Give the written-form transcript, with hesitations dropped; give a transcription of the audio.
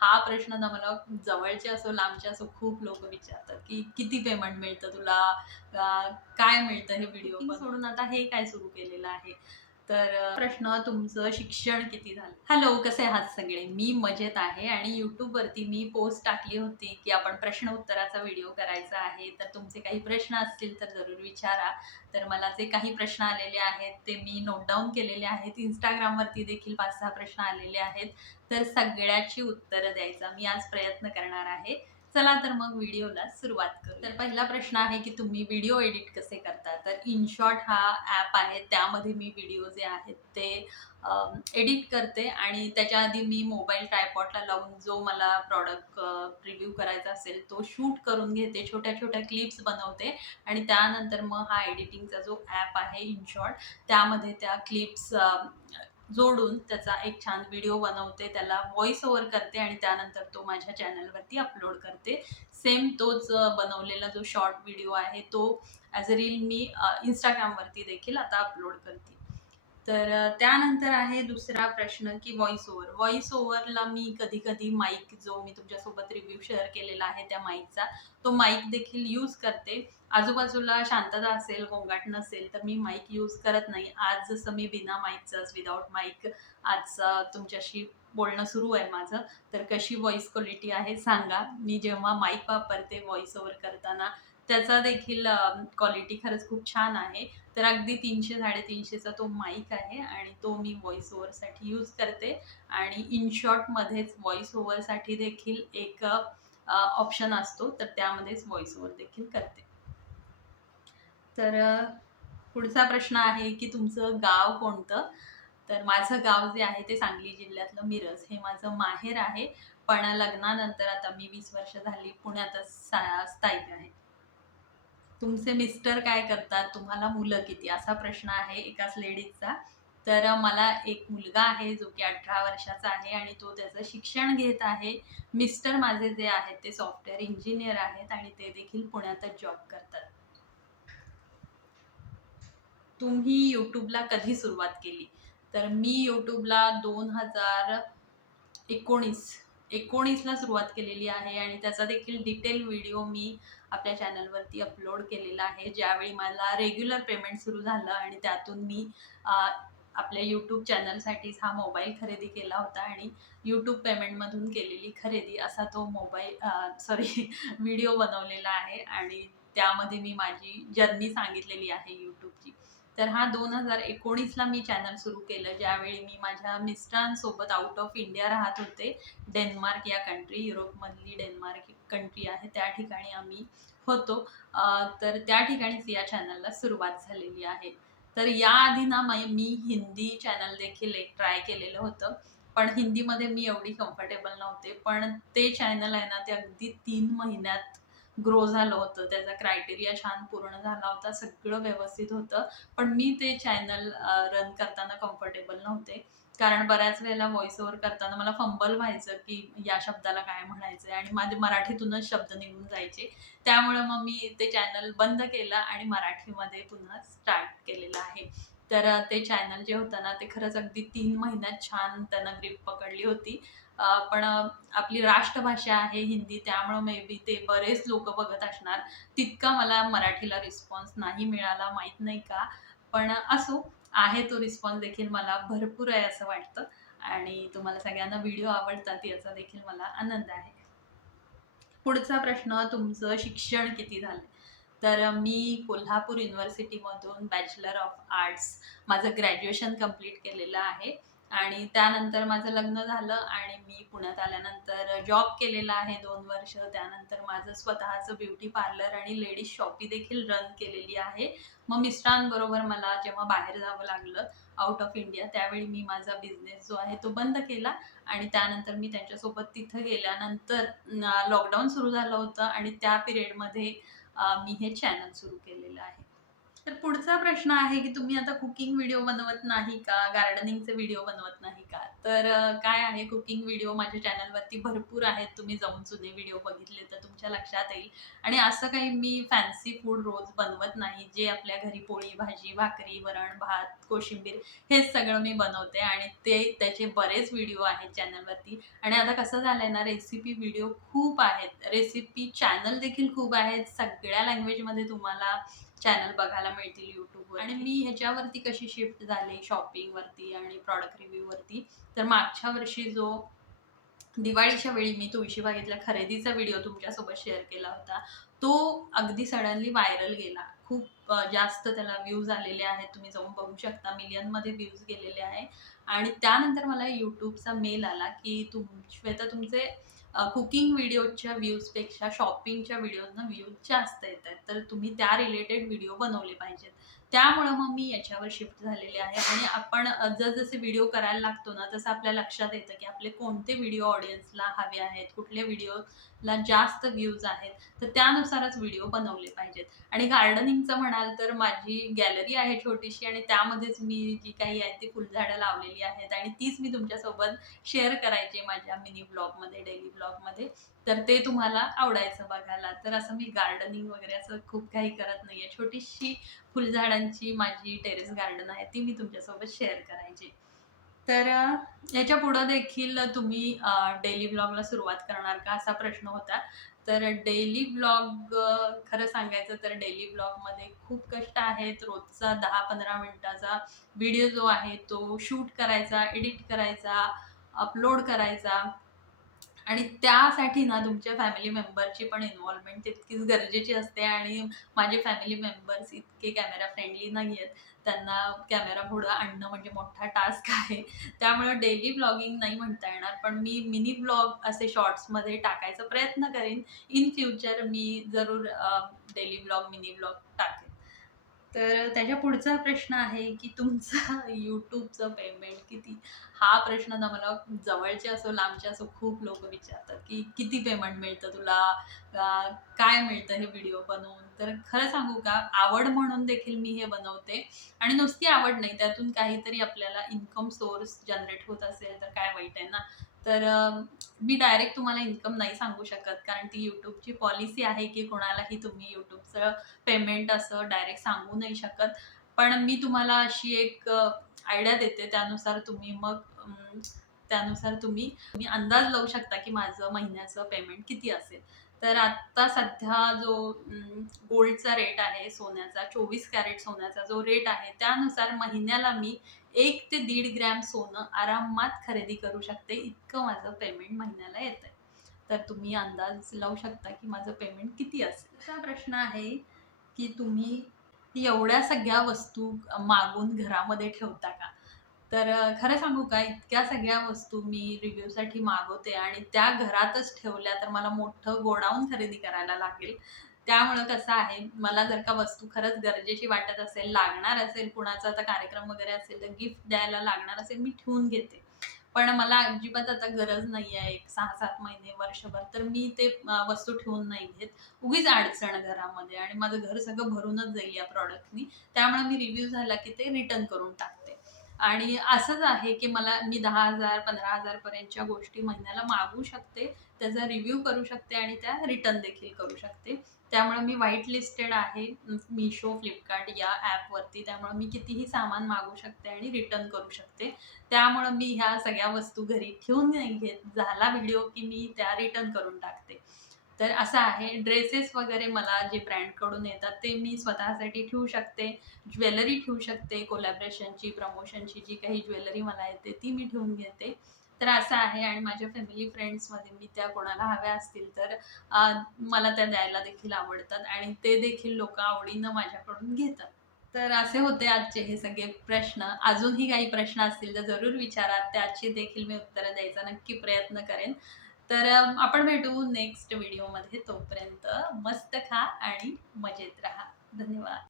हा प्रश्न ना मला जवळचे असो लांबचे असो खूप लोक विचारतात की किती पेमेंट मिळतं तुला, काय मिळतं हे व्हिडिओ सोडून आता हे काय सुरू केलेलं आहे. तर प्रश्न तुमचं शिक्षण किती झालं. हॅलो, कसे आहात सगळे. मी मजेत आहे आणि यूट्यूबवरती मी पोस्ट टाकली होती की आपण प्रश्न उत्तराचा व्हिडिओ करायचा आहे, तर तुमचे काही प्रश्न असतील तर जरूर विचारा. तर मला जे काही प्रश्न आलेले आहेत ते मी नोट डाऊन केलेले आहेत. इंस्टाग्रामवरती देखील 5-6 प्रश्न आलेले आहेत. तर सगळ्याची उत्तरं द्यायचा मी आज प्रयत्न करणार आहे. चला तर मग व्हिडिओला सुरुवात करू. तर पहिला प्रश्न आहे की तुम्ही व्हिडिओ एडिट कसे करता. तर InShot हा ॲप आहे, त्यामध्ये मी व्हिडिओ जे आहेत ते एडिट करते आणि त्याच्या आधी मी मोबाईल ट्रायपॉडला लावून जो मला प्रॉडक्ट रिव्ह्यू करायचा असेल तो शूट करून घेते, छोट्या छोट्या क्लिप्स बनवते आणि त्यानंतर मग हा एडिटिंगचा जो ॲप आहे InShot त्यामध्ये त्या क्लिप्स जोडून त्याचा एक छान व्हिडिओ बनवते, त्याला व्हॉइस ओव्हर करते आणि त्यानंतर तो माझ्या चॅनलवरती अपलोड करते. सेम तोच बनवलेला जो शॉर्ट व्हिडिओ आहे तो ॲज अ रील मी इंस्टाग्रामवरती देखील आता अपलोड करते. तर त्यानंतर आहे दुसरा प्रश्न की व्हॉइस ओव्हर. व्हॉइस ओव्हरला मी कधी कधी माईक जो मी तुमच्यासोबत रिव्ह्यू शेअर केलेला आहे त्या माईकचा तो माईक देखील यूज करते. आजूबाजूला शांतता असेल, गोंगाट नसेल तर मी माईक यूज करत नाही. आज जसं मी बिना माईकचंच, विदाऊट माईक आज तुमच्याशी बोलणं सुरू आहे माझं. तर कशी व्हॉइस क्वालिटी आहे सांगा. मी जेव्हा माईक वापरते व्हॉइस ओव्हर करताना त्याचा देखील क्वालिटी खरंच खूप छान आहे. तर अगदी 300-350चा तो माईक आहे आणि तो मी व्हॉइस ओव्हरसाठी यूज करते आणि InShotमध्येच व्हॉइस ओव्हरसाठी देखील एक ऑप्शन असतो, तर त्यामध्येच व्हॉइस ओव्हर देखील करते. तर पुढचा प्रश्न आहे की तुमचं गाव कोणतं. तर माझं गाव जे आहे ते सांगली जिल्ह्यातलं मिरज हे माझं माहेर आहे. पण लग्नानंतर आता मी 20 वर्ष झाली पुण्यातच स्थायिक आहे. तुमचे मिस्टर काय करतात, तुम्हाला मुलं किती, असा प्रश्न आहे एकाच लेडीजचा. तर मला एक मुलगा आहे जो की 18 वर्षाचा आहे आणि तो त्याचं शिक्षण घेत आहे. मिस्टर माझे जे आहेत ते सॉफ्टवेअर इंजिनियर आहेत आणि ते देखील पुण्यातच जॉब करतात. तुम्ही यूट्यूबला कधी सुरुवात केली. तर मी यूट्यूबला 2019ला सुरुवात केलेली आहे आणि त्याचा देखील डिटेल व्हिडिओ मी आपल्या चॅनलवरती अपलोड केलेला आहे. ज्यावेळी मला रेग्युलर पेमेंट सुरू झालं आणि त्यातून मी आपल्या यूट्यूब चॅनलसाठीच हा मोबाईल खरेदी केला होता आणि यूट्यूब पेमेंटमधून केलेली खरेदी असा तो व्हिडिओ बनवलेला आहे आणि त्यामध्ये मी माझी जर्नी सांगितलेली आहे यूट्यूबची. तर हा 2019ला मी चॅनल सुरू केलं, ज्यावेळी मी माझ्या मिस्टरांसोबत आउट ऑफ इंडिया राहत होते. डेन्मार्क या कंट्री, युरोपमधली डेन्मार्क कंट्री आहे, त्या ठिकाणी आम्ही होतो. तर त्या ठिकाणीच या चॅनलला सुरुवात झालेली आहे. तर याआधी ना मी हिंदी चॅनल देखील एक ट्राय केलेलं होतं, पण हिंदीमध्ये मी एवढी कम्फर्टेबल नव्हते. पण ते चॅनल आहे ना ते अगदी 3 महिन्यात ग्रो झालं होतं. त्याचा क्रायटेरिया छान पूर्ण झाला होता, सगळं व्यवस्थित होतं. पण मी ते चॅनल रन करताना कम्फर्टेबल नव्हते. कारण बऱ्याच वेळेला व्हॉइस ओव्हर करताना मला फंबल व्हायचं की या शब्दाला काय म्हणायचंय आणि माझे मराठीतूनच शब्द निघून जायचे. त्यामुळे मग मी ते चॅनल बंद केलं आणि मराठीमध्ये पुन्हा स्टार्ट केलेलं आहे. तर ते चॅनल जे होतं ना ते खरंच अगदी 3 महिन्यात छान त्यानं ग्रीप पकडली होती. पण आपली राष्ट्रभाषा आहे हिंदी, त्यामुळे मे बी ते बरेच लोक बघत असणार. तितका मला मराठीला रिस्पॉन्स नाही मिळाला, माहीत नाही का. पण असो, आहे तो रिस्पॉन्स देखील मला भरपूर आहे असं वाटतं आणि तुम्हाला सगळ्यांना व्हिडिओ आवडतात याचा देखील मला आनंद आहे. पुढचा प्रश्न, तुमचं शिक्षण किती झालं. तर मी कोल्हापूर युनिव्हर्सिटीमधून बॅचलर ऑफ आर्ट्स माझं ग्रॅज्युएशन कंप्लीट केलेलं आहे आणि त्यानंतर माझं लग्न झालं आणि मी पुण्यात आल्यानंतर जॉब केलेला आहे 2 वर्ष. त्यानंतर माझं स्वतःचं ब्युटी पार्लर आणि लेडीज शॉपी देखील रन केलेली आहे. मग मिस्टरांबरोबर मला जेव्हा बाहेर जावं लागलं आउट ऑफ इंडिया, त्यावेळी मी माझा बिझनेस जो आहे तो बंद केला आणि त्यानंतर मी त्यांच्यासोबत तिथं गेल्यानंतर लॉकडाऊन सुरू झालं होतं आणि त्या पिरियडमध्ये मी हे चॅनल सुरू केलेलं आहे. तर पुढचा प्रश्न आहे, की तुम्ही आता कुकिंग व्हिडिओ बनवत नाही का? गार्डनिंगचे व्हिडिओ बनवत नाही का? तर काय आहे, कुकिंग व्हिडिओ माझ्या चॅनलवरती भरपूर आहेत. तुम्ही जाऊन जुने व्हिडिओ बघितले तर तुमच्या लक्षात येईल. आणि असं काही मी फॅन्सी फूड रोज बनवत नाही. जे आपल्या घरी पोळी, भाजी, भाकरी, वरण, भात, कोशिंबीर हेच सगळं मी बनवते आणि त्याचे बरेच व्हिडिओ आहेत चॅनलवरती. आणि आता कसं झालंय ना, रेसिपी व्हिडिओ खूप आहेत. रेसिपी चॅनल देखील खूप आहेत. सगळ्या लँग्वेजमध्ये तुम्हाला चॅनल बघायला मिळतील YouTubeवर. आणि मी ह्याच्यावरती कशी शिफ्ट झाली शॉपिंगवरती आणि प्रॉडक्ट रिव्ह्यूवरती, तर मागच्या वर्षी जो दिवाळीच्या वेळी मी तुळशीबागेतल्या खरेदीचा व्हिडिओ तुमच्यासोबत शेअर केला होता, तो अगदी सडनली व्हायरल गेला. खूप जास्त त्याला व्ह्यूज आलेले आहेत. तुम्ही जाऊन बघू शकता. मिलियनमध्ये व्ह्यूज गेलेले आहे. आणि त्यानंतर मला YouTubeचा मेल आला, की श्वेता, तुमचे कुकिंग व्हिडिओच्या व्ह्यूजपेक्षा शॉपिंगच्या व्हिडिओजना व्ह्यूज जास्त येत आहेत. तर तुम्ही त्या रिलेटेड व्हिडिओ बनवले पाहिजेत. त्यामुळं मग मी याच्यावर शिफ्ट झालेले आहे. आणि आपण जसजसे व्हिडिओ करायला लागतो ना, तसं आपल्या लक्षात येतं, की आपले कोणते व्हिडिओ ऑडियन्सला हवे आहेत, कुठल्या व्हिडिओला जास्त व्ह्यूज आहेत, तर त्यानुसारच व्हिडिओ बनवले पाहिजेत. आणि गार्डनिंगचं म्हणाल तर माझी गॅलरी आहे छोटीशी आणि त्यामध्येच मी जी काही आहे ती फुलझाडं लावलेली आहेत आणि तीच मी तुमच्यासोबत शेअर करायची माझ्या मिनी ब्लॉगमध्ये, डेली ब्लॉगमध्ये. तर ते तुम्हाला आवडायचं बघायला. तर असं मी गार्डनिंग वगैरे असं खूप काही करत नाहीये. छोटीशी फुलझाडांची माझी टेरेस गार्डन आहे, ती मी तुमच्यासोबत शेअर करायची. तर याच्या पुढं देखील तुम्ही डेली ब्लॉगला सुरुवात करणार का, असा प्रश्न होता. तर डेली ब्लॉग, खरं सांगायचं तर डेली ब्लॉगमध्ये खूप कष्ट आहेत. रोजचा 10-15 मिनिटाचा व्हिडिओ जो आहे तो शूट करायचा, एडिट करायचा, अपलोड करायचा. आणि त्यासाठी ना तुमच्या फॅमिली मेंबरची पण इन्व्हॉल्वमेंट तितकीच गरजेची असते. आणि माझे फॅमिली मेंबर्स इतके कॅमेरा फ्रेंडली नाही आहेत. त्यांना कॅमेरा पुढं आणणं म्हणजे मोठा टास्क आहे. त्यामुळे डेली ब्लॉगिंग नाही म्हणता येणार, पण मी मिनी ब्लॉग असे शॉर्ट्समध्ये टाकायचा प्रयत्न करीन. इन फ्युचर मी जरूर डेली ब्लॉग, मिनी ब्लॉग टाकेन. तर त्याच्या पुढचा प्रश्न आहे, की तुमचं YouTubeचं पेमेंट किती? हा प्रश्न ना मला जवळचे असो, लांबचे असो खूप लोकं विचारतात, की किती पेमेंट मिळतं तुला? काय मिळतं हे व्हिडिओ बनवून? तर खरं सांगू का, आवड म्हणून देखील मी हे बनवते. आणि नुसती आवड नाही, त्यातून काहीतरी आपल्याला इन्कम सोर्स जनरेट होत असेल तर काय वाईट आहे ना? तर मी डायरेक्ट तुम्हाला इन्कम नाही सांगू शकत, कारण ती YouTubeची पॉलिसी आहे, की कोणालाही तुम्ही YouTubeचं पेमेंट असं डायरेक्ट सांगू नाही शकत. पण मी तुम्हाला अशी एक आयडिया देते. त्यानुसार तुम्ही अंदाज लावू शकता, की माझं महिन्याचं पेमेंट किती असेल. तर आत्ता सध्या जो गोल्डचा रेट आहे सोन्याचा, 24 कॅरेट सोन्याचा जो रेट आहे, त्यानुसार महिन्याला मी 1 ते 1.5 ग्रॅम सोनं आरामात खरेदी करू शकते. इतकं माझं पेमेंट महिन्याला येतंय. तर तुम्ही अंदाज लावू शकता, की माझं पेमेंट किती असेल. असा प्रश्न आहे, की तुम्ही एवढ्या सगळ्या वस्तू मागवून घरामध्ये ठेवता का? तर खरं सांगू का, इतक्या सगळ्या वस्तू मी रिव्ह्यूसाठी मागवते आणि त्या घरातच ठेवल्या तर मला मोठं गोडाऊन खरेदी करायला लागेल. त्यामुळं कसं आहे, मला जर का वस्तू खरंच गरजेची वाटत असेल, लागणार असेल, कुणाचा आता कार्यक्रम वगैरे असेल, तर गिफ्ट द्यायला लागणार असेल, मी ठेवून घेते. पण मला अजिबात आता गरज नाही आहे, एक 6-7 महिने, वर्षभर, तर मी ते वस्तू ठेवून नाही घेत. उगीच अडचण घरामध्ये आणि माझं घर सगळं भरूनच जाईल या प्रॉडक्टनी. त्यामुळे मी रिव्ह्यू झाला की ते रिटर्न करून टाकते. आणि असंच आहे, की मी 10,000 15,000 पर्यंतच्या गोष्टी महिन्याला मागवू शकते, त्याचा रिव्ह्यू करू शकते आणि त्या रिटर्न देखील करू शकते. त्यामुळे मी व्हाईट लिस्टेड आहे Meesho, Flipkart या ॲपवरती. त्यामुळे मी कितीही सामान मागवू शकते आणि रिटर्न करू शकते. त्यामुळं मी ह्या सगळ्या वस्तू घरी ठेवून नाही घेत. झाला व्हिडिओ की मी त्या रिटर्न करून टाकते. तर असं आहे. ड्रेसेस वगैरे मला जे ब्रँडकडून येतात ते मी स्वतःसाठी ठेवू शकते. ज्वेलरी ठेवू शकते. कोलॅबरेशनची, प्रमोशनची जी काही ज्वेलरी मला येते ती मी ठेवून घेते. तर असं आहे. आणि माझ्या फॅमिली फ्रेंड्समध्ये मी त्या कोणाला हव्या असतील तर मला त्या द्यायला देखील आवडतात आणि ते देखील लोकं आवडीनं माझ्याकडून घेतात. तर असे होते आजचे हे सगळे प्रश्न. अजूनही काही प्रश्न असतील तर जरूर विचारा. त्याची देखील मी उत्तरं द्यायचा नक्की प्रयत्न करेन. तर आपण भेटू नेक्स्ट व्हिडिओमध्ये. तोपर्यंत मस्त खा आणि मजेत राहा. धन्यवाद.